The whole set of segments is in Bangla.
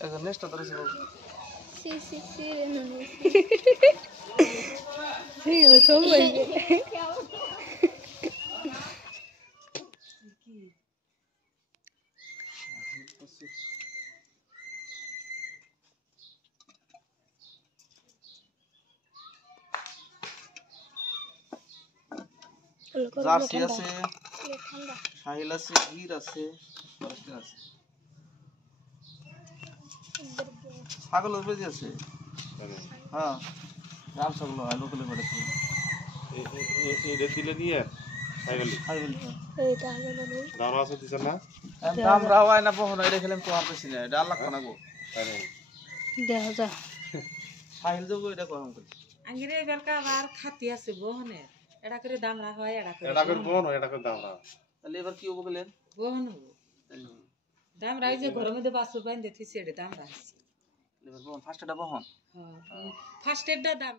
এখন নেক্সটটা ধরেছে বাবু সি সি সি রে নুনি ঠিক আছে সব হইছে জার্সি আছে সাহিল আছে গির আছে ফরেস্টার আছে ছাগলের বেজি আছে হ্যাঁ রাম ছাগল হয় লোকালে পড়েছে এই দিলে নিয়ে ছাগলি এই তাহলে মানে দাম আছে দিছ না দাম রাওয়ায় না বহন এটা খেলাম তো আপনি না এটা আল্লাহ খানা গো দেখা যা সাহিল যাবো এটা কম করে আঙ্গিরে বেলকা আবার খাতি আছে বহনে এটা করে দামরা হয় এটা করে বোন এটা করে দাম না তাহলে এবার কি হবে বলেন বহন দাম রাই যে ঘরের মধ্যে বাসু বাইন দেখি সেটা দাম রাখছি এবার বহন ফার্স্টটা বহন হ্যাঁ ফার্স্ট এডটা দাম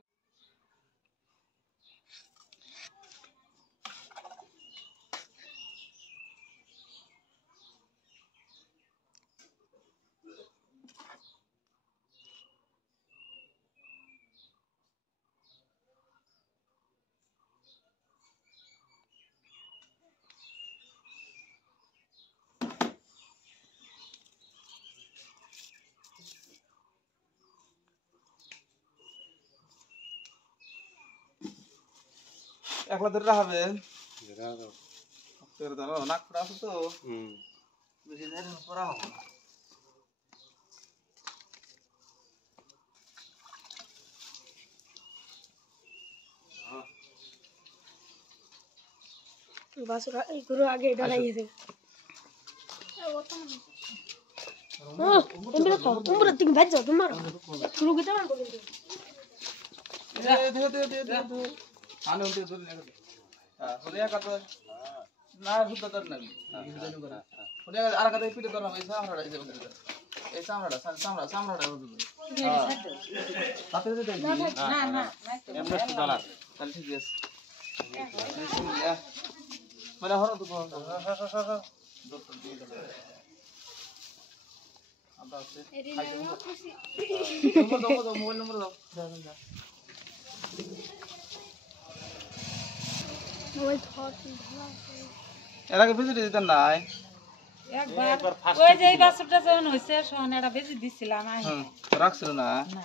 একলা ধরে রাখবেন ধরো নাক পড়া আছে তো বেশি ধরে পড়া হবে বাসুরা এই গুরু আগে এটা লাগিয়েছে এমরে খাও তোমরা তিন ভাই যাও তোমার শুরু করতে পারো দে আনো দে ধরে না হ্যাঁ হলে কাটা না সুদ্ধ ধর না হলে আর কাটা পিঠে ধর না এই সামরাটা এই সামরাটা সামরাটা তাতে দে না না এমরে সুদ্ধ না তাহলে ঠিক আছে মানে হরো তো আদা আছে নম্বর দাও মোবাইল নম্বর দাও ওই ধর ধরা এর আগে ভিজিট দিতেন না একবার ওই যে এই বাসুটা যখন হইছে সহন এটা বেশি দিছিলাম আমি রাখছিল না না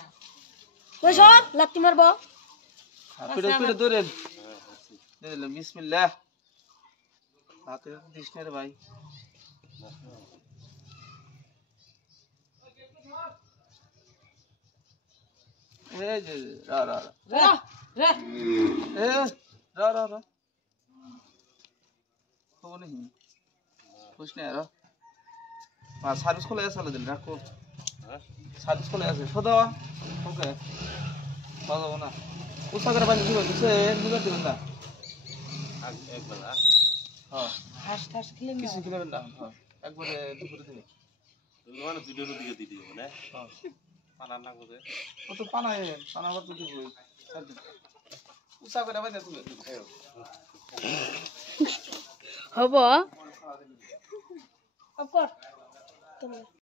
ওই সর লাত্তি মারবো পিঠে পিঠে ধরেন দিয়ে দিলাম বিসমিল্লাহ হাতে দিস না রে ভাই এই যে রা রা রে রে এ রা রা রা हो नहीं कुछ नहीं यार हां सर्विस को ले चला दिल रखो सर्विस को ले ऐसे सो दवा ओके बाजो ना उसका कर पानी दियो से निकल दियो ना এক বেলা हां হাস হাস খেলে না किसी किलो ना हां एक बार दुपुर दिले মানে ভিডিওর দিকে দিয়ে দিও মানে हां পানা না করে वो तो पाना है पाना कर तो दियो उसका कर पानी दियो হবো অপর তোমরা